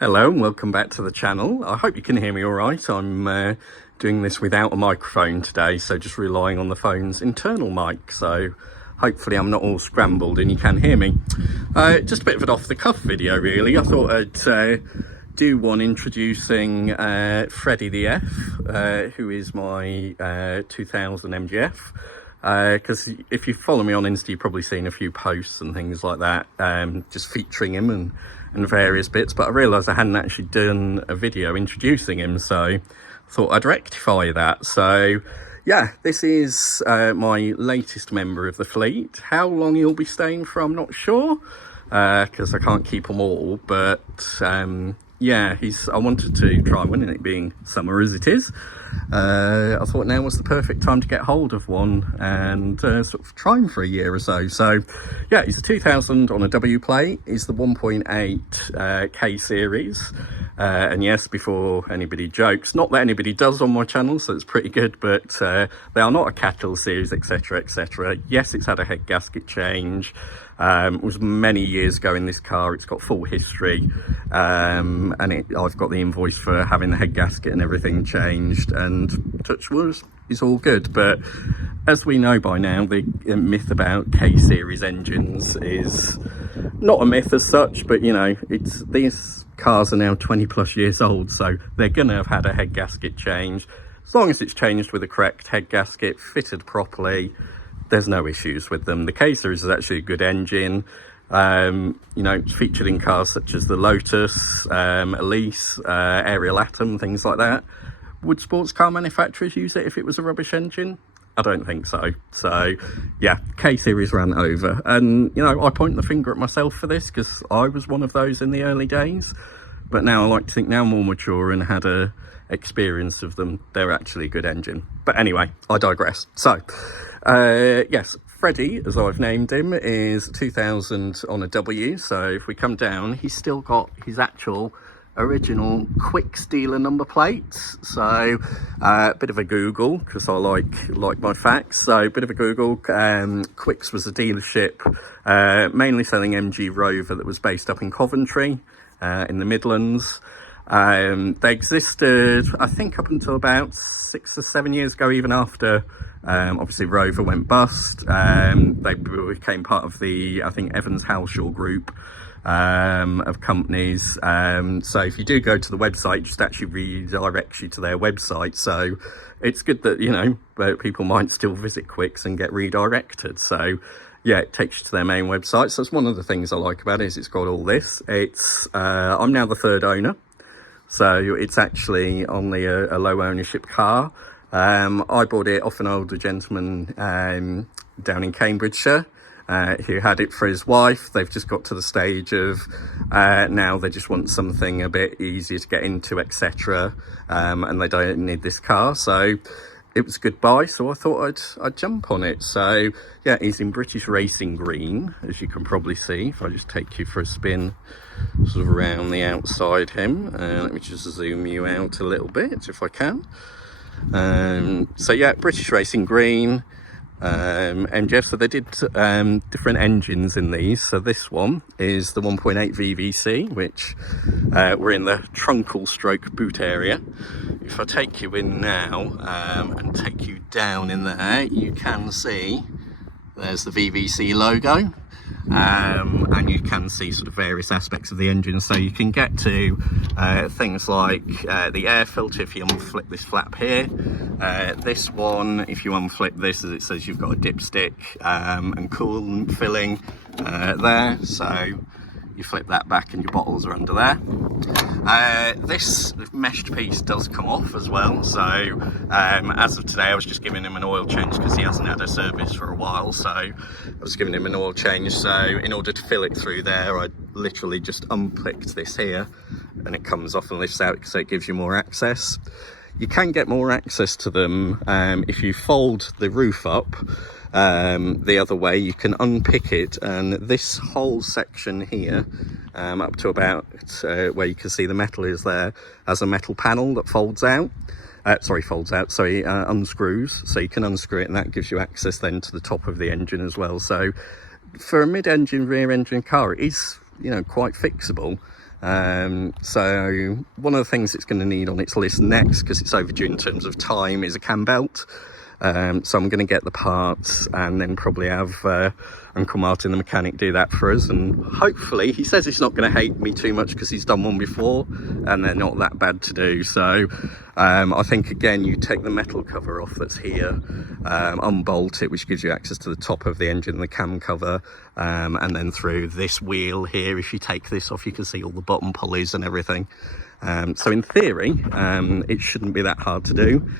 Hello and welcome back to the channel. I hope you can hear me all right. I'm doing this without a microphone today, so just relying on the phone's internal mic. So hopefully I'm not all scrambled and you can hear me. Just a bit of an off-the-cuff video really. I thought I'd do one introducing Freddy the F, who is my 2000 MGF. Because if you follow me on Insta, you've probably seen a few posts and things like that, just featuring him and various bits, but I realised I hadn't actually done a video introducing him, so I thought I'd rectify that. So yeah, this is my latest member of the fleet. How long he'll be staying for, I'm not sure, because I can't keep them all, but yeah, I wanted to try one, and it being summer as it is, I thought now was the perfect time to get hold of one and sort of try him for a year or so. So yeah, he's a 2000 on a W plate. He's the 1.8 K series, and yes, before anybody jokes, not that anybody does on my channel, so it's pretty good, but they are not a cattle series, etc, etc. Yes, it's had a head gasket change. It was many years ago in this car. It's got full history, and I've got the invoice for having the head gasket and everything changed, and touch wood, it's all good. But as we know by now, the myth about K-series engines is not a myth as such, but you know, these cars are now 20 plus years old, so they're gonna have had a head gasket change. As long as it's changed with the correct head gasket, fitted properly, there's no issues with them. The K-series is actually a good engine. You know, it's featured in cars such as the Lotus, Elise, Ariel Atom, things like that. Would sports car manufacturers use it if it was a rubbish engine? I don't think so. So yeah, K-series ran over. And you know, I point the finger at myself for this because I was one of those in the early days. But now I like to think, now I'm more mature and had a experience of them, they're actually a good engine. But anyway, I digress. So yes, Freddy, as I've named him, is 2000 on a W. So if we come down, he's still got his actual original Quicks dealer number plates. So a bit of a Google, because I like my facts. So a bit of a Google. Quicks was a dealership mainly selling MG Rover that was based up in Coventry in the Midlands. They existed, I think, up until about 6 or 7 years ago, even after obviously Rover went bust. They became part of the, I think, Evans Halshaw group of companies. So if you do go to the website, just actually redirects you to their website. So it's good that, you know, people might still visit Quicks and get redirected. So yeah, it takes you to their main website. So that's one of the things I like about it, is it's got all this. I'm now the third owner. So it's actually only a low ownership car. I bought it off an older gentleman down in Cambridgeshire who had it for his wife. They've just got to the stage of now they just want something a bit easier to get into, etc. And they don't need this car. So it was a good buy, so I thought I'd jump on it. So yeah, he's in British Racing Green, as you can probably see. If I just take you for a spin sort of around the outside him, let me just zoom you out a little bit if I can. So yeah, British Racing Green, MGF. So they did different engines in these. So this one is the 1.8 VVC, which we're in the truncal stroke boot area. If I take you in now and take you down in there, you can see there's the VVC logo. And you can see sort of various aspects of the engine, so you can get to things like the air filter if you unflip this flap here. This one, if you unflip this, as it says, you've got a dipstick and coolant filling there, so you flip that back and your bottles are under there. This meshed piece does come off as well, so as of today I was just giving him an oil change because he hasn't had a service for a while, so I was giving him an oil change. So in order to fill it through there, I literally just unpicked this here and it comes off and lifts out, so it gives you more access. You can get more access to them if you fold the roof up the other way. You can unpick it, and this whole section here up to about where you can see the metal is there, has a metal panel that unscrews, so you can unscrew it, and that gives you access then to the top of the engine as well. So for a mid-engine, rear-engine car, it is, you know, quite fixable. So one of the things it's going to need on its list next, because it's overdue in terms of time, is a cam belt. So I'm going to get the parts and then probably have Uncle Martin the mechanic do that for us, and hopefully, he says he's not going to hate me too much because he's done one before and they're not that bad to do. So I think again, you take the metal cover off that's here, unbolt it, which gives you access to the top of the engine and the cam cover, and then through this wheel here, if you take this off, you can see all the bottom pulleys and everything. So in theory, it shouldn't be that hard to do.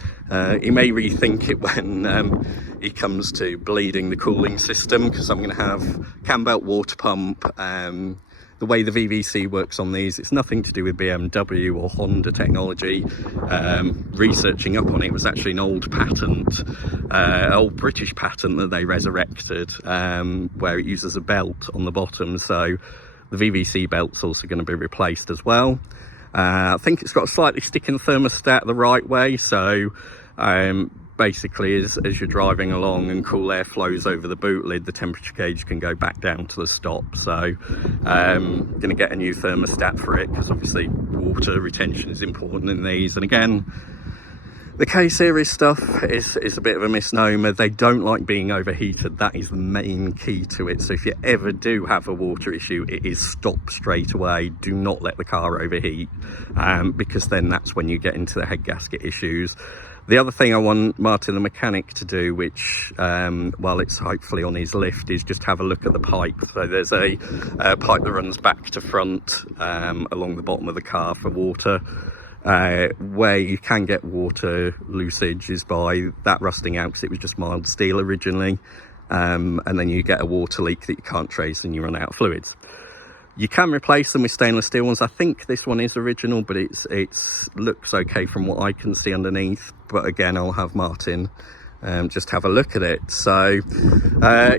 He may rethink it when he comes to bleeding the cooling system, because I'm going to have cam belt, water pump. The way the VVC works on these, it's nothing to do with BMW or Honda technology. Researching up on it, was actually an old patent, old British patent that they resurrected, where it uses a belt on the bottom. So the VVC belt's also going to be replaced as well. I think it's got a slightly sticking thermostat the right way, so basically as you're driving along and cool air flows over the boot lid, the temperature gauge can go back down to the stop. So going to get a new thermostat for it, because obviously water retention is important in these. And again, the K-series stuff is a bit of a misnomer. They don't like being overheated. That is the main key to it. So if you ever do have a water issue, it is stop straight away. Do not let the car overheat, because then that's when you get into the head gasket issues. The other thing I want Martin the mechanic to do, which while it's hopefully on his lift, is just have a look at the pipe. So there's a pipe that runs back to front along the bottom of the car for water. Where you can get water loosage is by that rusting out, because it was just mild steel originally, and then you get a water leak that you can't trace and you run out of fluids. You can replace them with stainless steel ones. I think this one is original, but it's looks okay from what I can see underneath. But again, I'll have Martin just have a look at it. So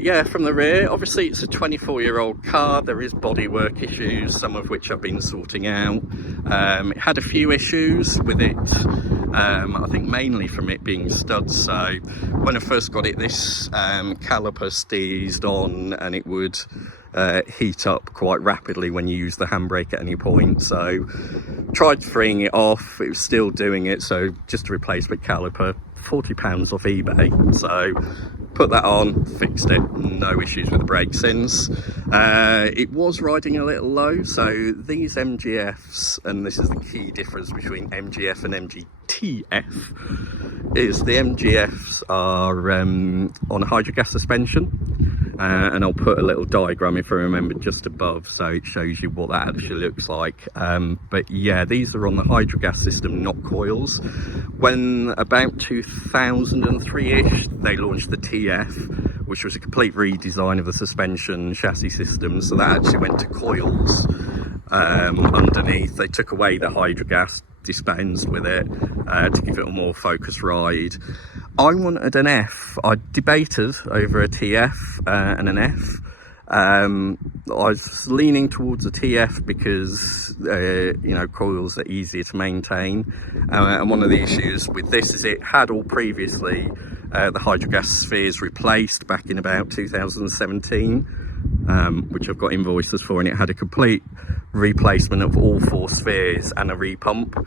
yeah, from the rear, obviously it's a 24-year-old car. There is bodywork issues, some of which I've been sorting out. It had a few issues with it, I think mainly from it being studs. So when I first got it, this caliper seized on, and it would heat up quite rapidly when you use the handbrake at any point. So tried freeing it off, it was still doing it. So just a replacement caliper, £40 off eBay. So put that on, fixed it, no issues with the brake since. It was riding a little low. So these MGFs, and this is the key difference between MGF and MGTF, is the MGFs are on a Hydrogas suspension. And I'll put a little diagram, if I remember, just above, so it shows you what that actually looks like. But yeah, these are on the Hydrogas system, not coils. When about 2003-ish, they launched the TF, which was a complete redesign of the suspension chassis system. So that actually went to coils underneath. They took away the Hydrogas, dispensed with it to give it a more focused ride. I wanted an F. I debated over a TF and an F. I was leaning towards a TF because you know, coils are easier to maintain, and one of the issues with this is it had all previously the Hydrogas spheres replaced back in about 2017, which I've got invoices for, and it had a complete replacement of all 4 spheres and a repump.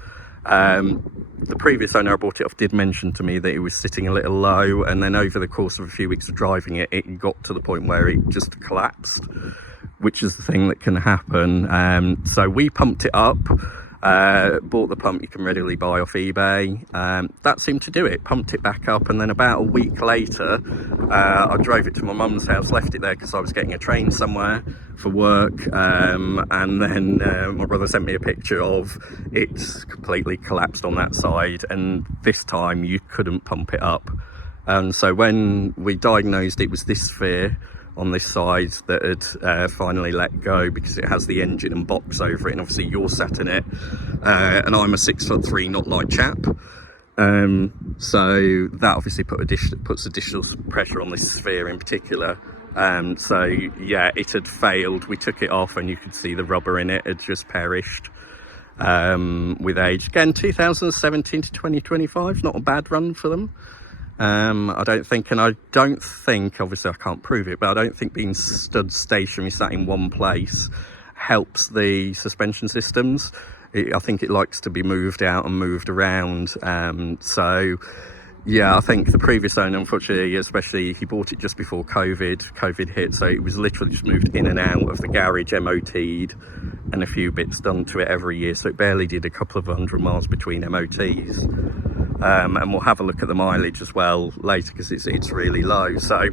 The previous owner I bought it off did mention to me that it was sitting a little low, and then over the course of a few weeks of driving it, it got to the point where it just collapsed, which is the thing that can happen. So we pumped it up, bought the pump you can readily buy off eBay. That seemed to do it, pumped it back up, and then about a week later I drove it to my mum's house, left it there because I was getting a train somewhere for work, and then my brother sent me a picture of it completely collapsed on that side, and this time you couldn't pump it up. And so when we diagnosed it was this sphere on this side that had finally let go, because it has the engine and box over it, and obviously you're sat in it, and I'm a 6'3" not light chap, so that obviously puts additional pressure on this sphere in particular. So yeah, it had failed. We took it off and you could see the rubber in it had just perished with age. Again, 2017 to 2025, not a bad run for them. I don't think, obviously I can't prove it, but I don't think being stood stationary, sat in one place, helps the suspension systems. I think it likes to be moved out and moved around. So yeah, I think the previous owner, unfortunately, especially, he bought it just before COVID hit, so it was literally just moved in and out of the garage, MOT'd, and a few bits done to it every year, so it barely did a couple of 100 miles between MOTs. And we'll have a look at the mileage as well later, because it's really low. So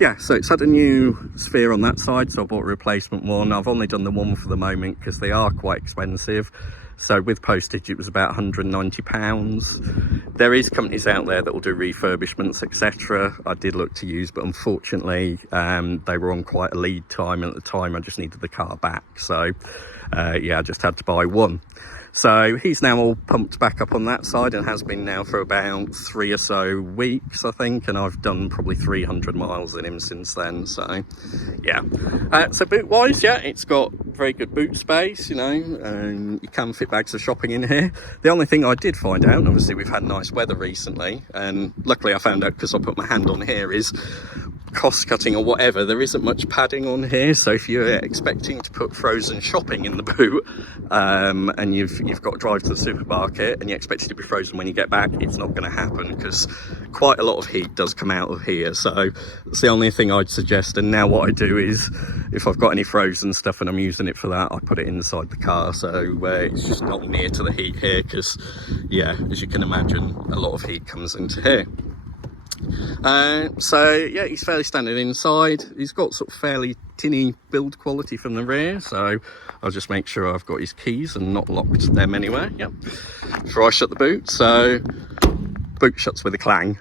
yeah, so it's had a new sphere on that side, so I bought a replacement one. I've only done the one for the moment because they are quite expensive. So with postage, it was about £190. There is companies out there that will do refurbishments, etc. I did look to use, but unfortunately, they were on quite a lead time, and at the time I just needed the car back. So yeah, I just had to buy one. So he's now all pumped back up on that side, and has been now for about 3 or so weeks, I think, and I've done probably 300 miles in him since then. So yeah, so boot wise, yeah, it's got very good boot space, you know, you can fit bags of shopping in here. The only thing I did find out, and obviously we've had nice weather recently, and luckily I found out because I put my hand on here, is cost cutting or whatever, there isn't much padding on here. So if you're expecting to put frozen shopping in the boot, and you've got to drive to the supermarket and you expect it to be frozen when you get back, it's not going to happen, because quite a lot of heat does come out of here. So that's the only thing I'd suggest. And now what I do is, if I've got any frozen stuff and I'm using it for that, I put it inside the car, so it's just not near to the heat here, because yeah, as you can imagine, a lot of heat comes into here. So yeah, he's fairly standard inside. He's got sort of fairly tinny build quality from the rear, so I'll just make sure I've got his keys and not locked them anywhere. Yep, before I shut the boot. So boot shuts with a clang.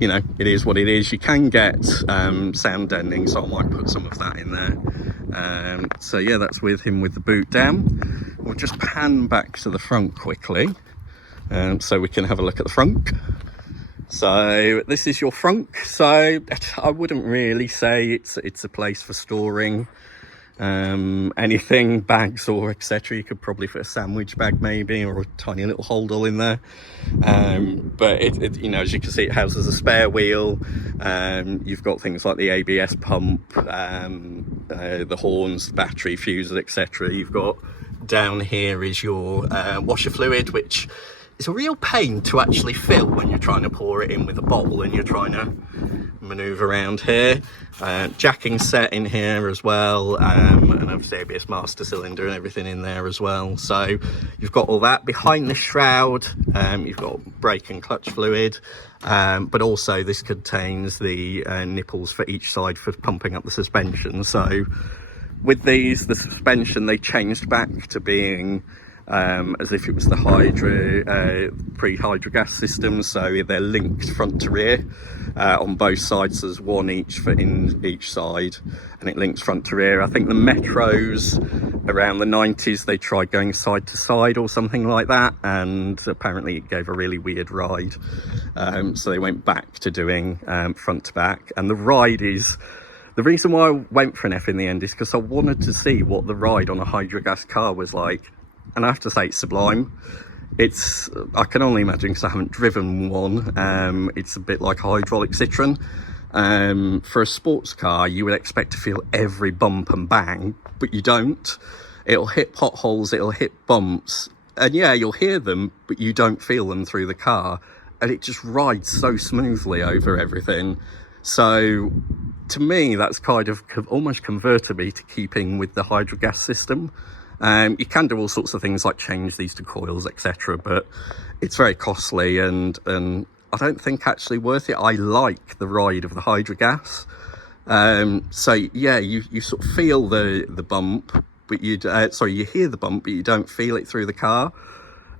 You know, it is what it is. You can get sound deadening, so I might put some of that in there. So yeah, that's with him with the boot down. We'll just pan back to the front quickly, so we can have a look at the front. So this is your frunk. So I wouldn't really say it's a place for storing anything, bags or etc. You could probably fit a sandwich bag maybe, or a tiny little holdall in there. But it you know, as you can see, it houses a spare wheel. You've got things like the ABS pump, the horns, the battery, fuses, etc. You've got down here is your washer fluid, which it's a real pain to actually fill when you're trying to pour it in with a bottle and you're trying to manoeuvre around here. Jacking set in here as well, and obviously ABS master cylinder and everything in there as well. So you've got all that. Behind the shroud, you've got brake and clutch fluid, but also this contains the nipples for each side for pumping up the suspension. So with these, the suspension, they changed back to being as if it was the pre-Hydrogas system, so they're linked front to rear on both sides. There's one each for in each side, and it links front to rear. I think the Metros around the 90s, they tried going side to side or something like that, and apparently it gave a really weird ride, so they went back to doing front to back. And the ride is, the reason why I went for an F in the end is because I wanted to see what the ride on a Hydrogas car was like. And I have to say, it's sublime. I can only imagine, because I haven't driven one. It's a bit like a hydraulic Citroen. For a sports car, you would expect to feel every bump and bang, but you don't. It'll hit potholes, it'll hit bumps, and yeah, you'll hear them, but you don't feel them through the car. And it just rides so smoothly over everything. So to me, that's kind of almost converted me to keeping with the Hydrogas system. You can do all sorts of things like change these to coils, etc., but it's very costly and I don't think actually worth it. I like the ride of the Hydrogas. So yeah, you sort of feel the bump, but you hear the bump, but you don't feel it through the car.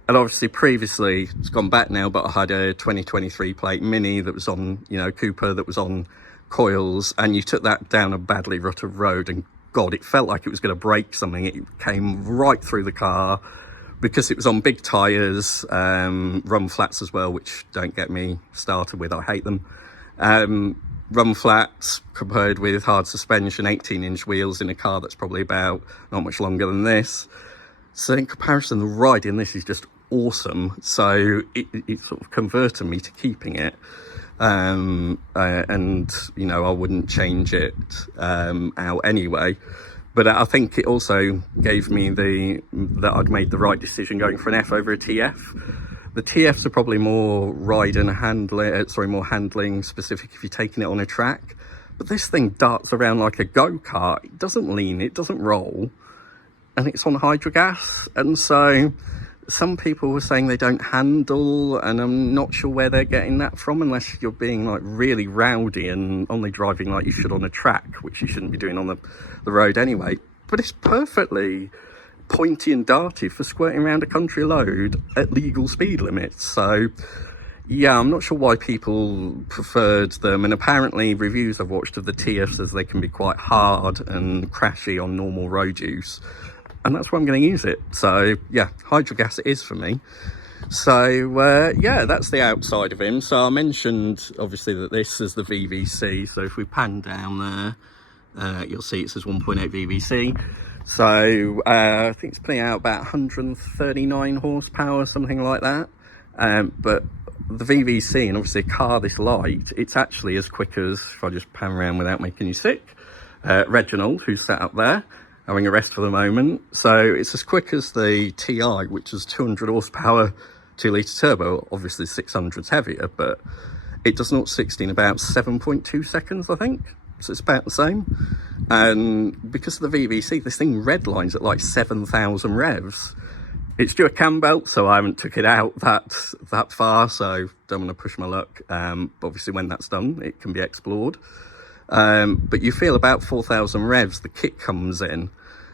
And obviously previously, it's gone back now, but I had a 2023 plate Mini that was on, you know, Cooper, that was on coils, and you took that down a badly rutted road, and God, it felt like it was going to break something. It came right through the car because it was on big tyres, run flats as well, which don't get me started with, I hate them. Run flats compared with hard suspension, 18-inch wheels in a car that's probably about not much longer than this. So in comparison, the ride in this is just awesome. So it sort of converted me to keeping it. And you know, I wouldn't change it out anyway. But I think it also gave me that I'd made the right decision going for an F over a TF. The TFs are probably more more handling specific if you're taking it on a track. But this thing darts around like a go-kart. It doesn't lean, it doesn't roll, and it's on Hydrogas. And so some people were saying they don't handle, and I'm not sure where they're getting that from, unless you're being like really rowdy and only driving like you should on a track, which you shouldn't be doing on the road anyway. But it's perfectly pointy and darty for squirting around a country road at legal speed limits. So yeah, I'm not sure why people preferred them, and apparently reviews I've watched of the TFs as they can be quite hard and crashy on normal road use, and that's why I'm going to use it. So yeah, Hydrogas it is for me. So yeah, that's the outside of him. So I mentioned obviously that this is the VVC, so if we pan down there, you'll see it says 1.8 VVC. So I think it's putting out about 139 horsepower, something like that. But the VVC, and obviously a car this light, it's actually as quick as, if I just pan around without making you sick, Reginald, who's sat up there having a rest for the moment. So it's as quick as the TI, which is 200 horsepower, 2-litre turbo. Obviously 600's heavier, but it does 0-60 in about 7.2 seconds, I think. So it's about the same. And because of the VVC, this thing redlines at like 7,000 revs. It's due a cam belt, so I haven't took it out that far, so don't want to push my luck. But obviously when that's done, it can be explored. But you feel about 4,000 revs, the kick comes in.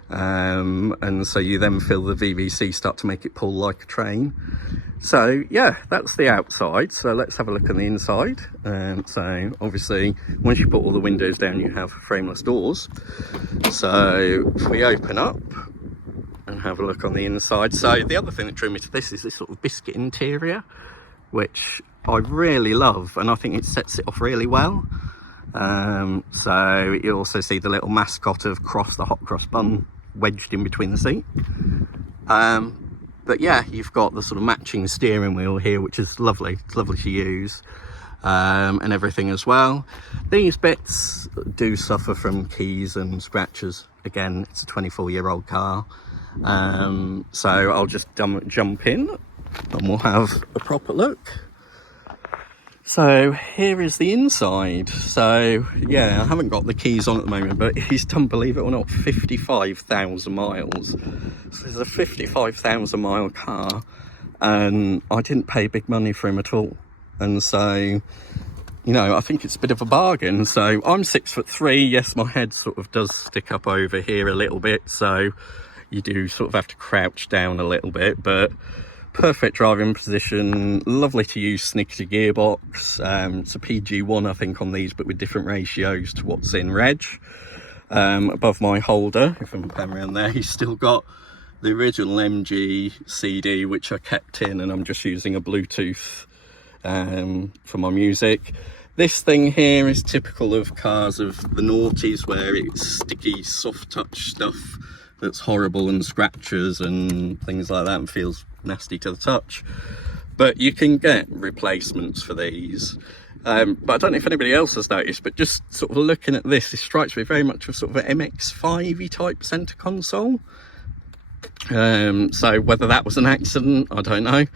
And so you then feel the VVC start to make it pull like a train. So yeah, that's the outside. So let's have a look on the inside. So obviously once you put all the windows down, you have frameless doors. So if we open up and have a look on the inside. So the other thing that drew me to this is this sort of biscuit interior, which I really love, and I think it sets it off really well. So you also see the little mascot of Cross, the hot cross bun, wedged in between the seat. But yeah, you've got the sort of matching steering wheel here, which is lovely. It's lovely to use, and everything as well. These bits do suffer from keys and scratches. Again, it's a 24-year-old car. So I'll just jump in and we'll have a proper look. So here is the inside. So yeah, I haven't got the keys on at the moment, but he's done, believe it or not, 55,000 miles. So it's a 55,000 mile car, and I didn't pay big money for him at all. And so, you know, I think it's a bit of a bargain. So I'm 6'3". Yes, my head sort of does stick up over here a little bit, so you do sort of have to crouch down a little bit, but perfect driving position, lovely to use snickety gearbox. It's a PG1 I think on these, but with different ratios to what's in reg. Above my holder, if I'm pan around there, he's still got the original MG CD, which I kept in, and I'm just using a Bluetooth for my music. This thing here is typical of cars of the noughties, where it's sticky soft touch stuff that's horrible and scratches and things like that and feels nasty to the touch. But you can get replacements for these. But I don't know if anybody else has noticed, but just sort of looking at this, it strikes me very much of sort of an MX-5-y type centre console. So whether that was an accident, I don't know.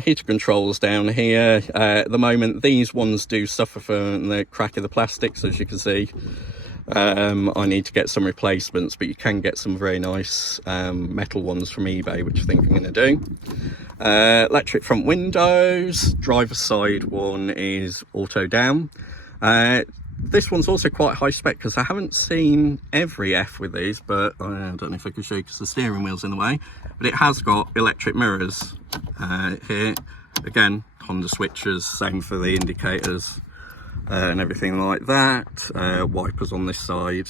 Heater controls down here. At the moment, these ones do suffer from the crack of the plastics, as you can see. I need to get some replacements, but you can get some very nice metal ones from eBay, which I think I'm going to do. Electric front windows. Driver's side one is auto down. This one's also quite high spec, because I haven't seen every F with these, but I don't know if I can show you because the steering wheel's in the way. But it has got electric mirrors here. Again, Honda switches, same for the indicators. And everything like that. Wipers on this side.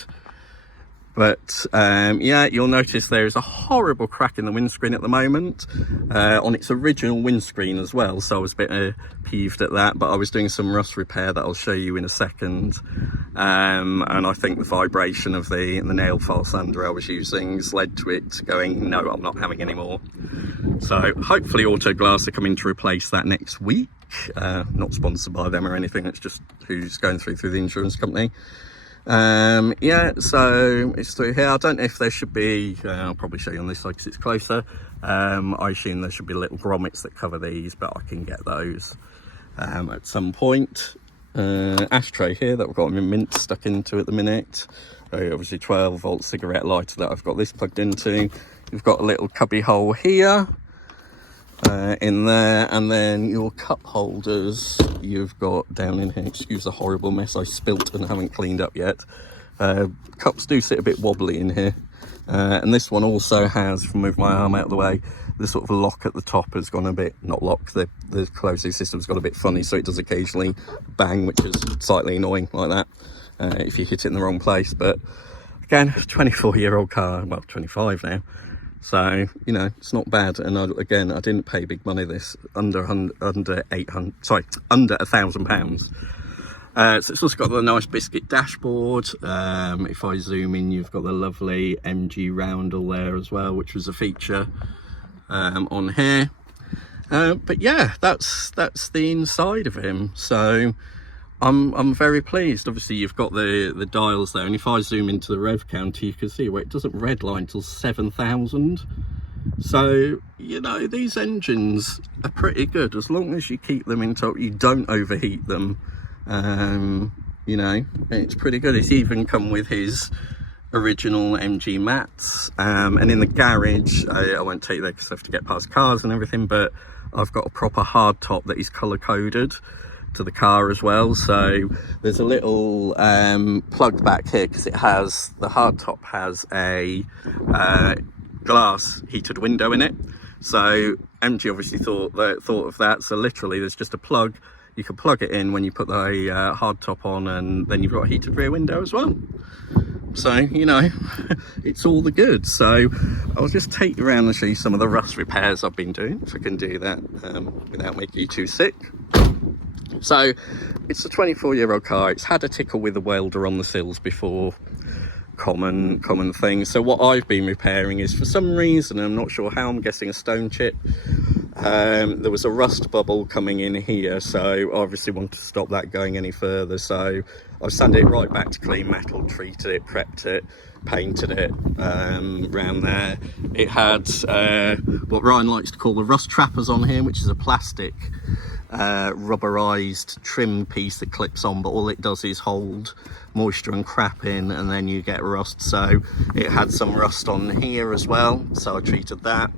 But yeah, you'll notice there is a horrible crack in the windscreen at the moment, on its original windscreen as well, so I was a bit peeved at that, but I was doing some rust repair that I'll show you in a second. And I think the vibration of the nail file sander I was using has led to it going, no, I'm not having any more. So hopefully Autoglass are coming to replace that next week. Not sponsored by them or anything, it's just who's going through the insurance company. Yeah, so it's through here. I don't know if there should be, I'll probably show you on this side because it's closer. I assume there should be little grommets that cover these, but I can get those at some point. Ashtray here that we've got a mint stuck into at the minute. Obviously 12 volt cigarette lighter that I've got this plugged into. You've got a little cubby hole here in there, and then your cup holders you've got down in here. Excuse the horrible mess I spilt and haven't cleaned up yet. Cups do sit a bit wobbly in here, and this one also has, if I move my arm out of the way, the sort of lock at the top has gone a bit, not lock, the closing system's got a bit funny, so it does occasionally bang, which is slightly annoying like that if you hit it in the wrong place. But again, 24-year-old car, well 25 now, so you know it's not bad. And again, I didn't pay big money this, under £1,000. So it's also got the nice biscuit dashboard. If I zoom in, you've got the lovely MG roundel there as well, which was a feature on here. But yeah, that's the inside of him. So I'm very pleased. Obviously you've got the dials there, and if I zoom into the rev counter, you can see where it doesn't redline till 7,000. So you know, these engines are pretty good as long as you keep them in top, you don't overheat them. You know, it's pretty good. It's even come with his original MG mats, and in the garage, I won't take that because I have to get past cars and everything, but I've got a proper hard top that is color coded to the car as well. So there's a little plug back here because it has, the hard top has a glass heated window in it. So MG obviously thought of that. So literally there's just a plug. You can plug it in when you put the hard top on, and then you've got a heated rear window as well. So, you know, it's all the good. So I'll just take you around and show you some of the rust repairs I've been doing, if I can do that without making you too sick. So it's a 24-year-old car. It's had a tickle with a welder on the sills before. Common thing. So what I've been repairing is, for some reason, I'm not sure how, I'm guessing a stone chip, there was a rust bubble coming in here, so I obviously wanted to stop that going any further. So I've sanded it right back to clean metal, treated it, prepped it, painted it around there. It had what Ryan likes to call the rust trappers on here, which is a plastic rubberized trim piece that clips on, but all it does is hold moisture and crap in, and then you get rust. So it had some rust on here as well, so I treated that.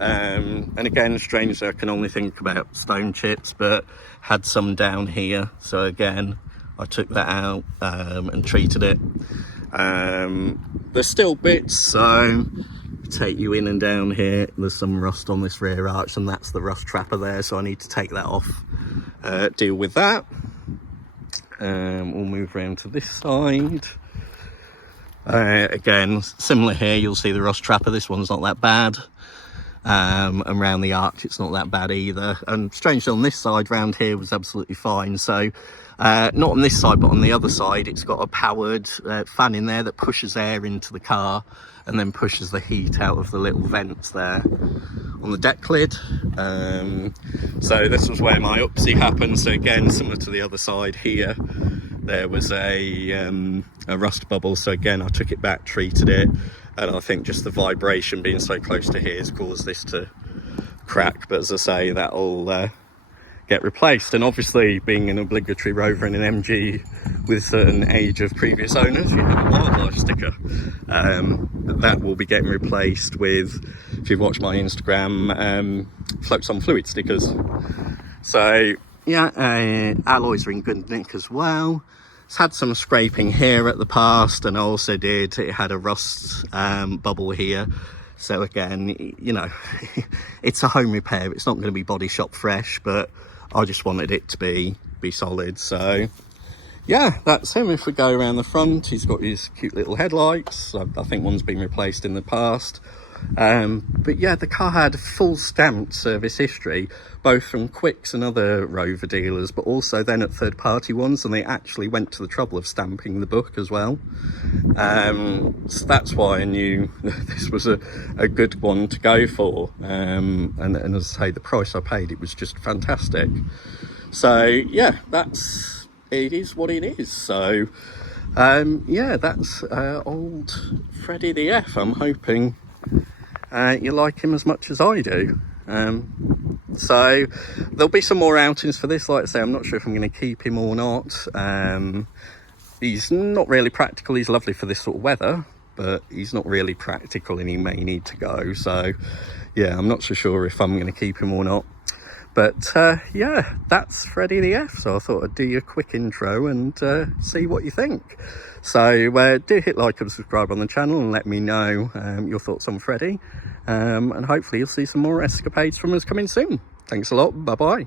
And again, strangely, I can only think about stone chips, but had some down here, so again I took that out and treated it. There's still bits, so take you in and down here, there's some rust on this rear arch, and that's the rust trapper there, so I need to take that off, deal with that. We'll move around to this side. Again, similar here, you'll see the rust trapper. This one's not that bad. Around the arch it's not that bad either, and strangely on this side round here was absolutely fine. So not on this side, but on the other side it's got a powered fan in there that pushes air into the car and then pushes the heat out of the little vents there on the deck lid. So this was where my upsie happened. So again, similar to the other side here, there was a rust bubble. So again, I took it back, treated it, and I think just the vibration being so close to here has caused this to crack. But as I say, that'll get replaced. And obviously, being an obligatory rover in an MG with a certain age of previous owners, you have a wildlife sticker. That will be getting replaced with, if you've watched my Instagram, floats on fluid stickers. So yeah, alloys are in good nick as well. It's had some scraping here at the past, and also it had a rust bubble here. So again, you know, it's a home repair. It's not going to be body shop fresh, but I just wanted it to be solid. So yeah, that's him. If we go around the front, he's got his cute little headlights. I think one's been replaced in the past. But yeah, the car had full stamped service history, both from Quicks and other Rover dealers, but also then at third-party ones, and they actually went to the trouble of stamping the book as well. So that's why I knew this was a good one to go for. And as I say, the price I paid, it was just fantastic. So yeah, that's it is what it is. So yeah, that's old Freddy the F. I'm hoping you like him as much as I do. So there'll be some more outings for this. Like I say, I'm not sure if I'm going to keep him or not. He's not really practical. He's lovely for this sort of weather, but he's not really practical and he may need to go. So yeah, I'm not so sure if I'm going to keep him or not. But yeah, that's Freddy the F. So I thought I'd do you a quick intro and see what you think. So do hit like and subscribe on the channel and let me know your thoughts on Freddy. And hopefully you'll see some more escapades from us coming soon. Thanks a lot. Bye bye.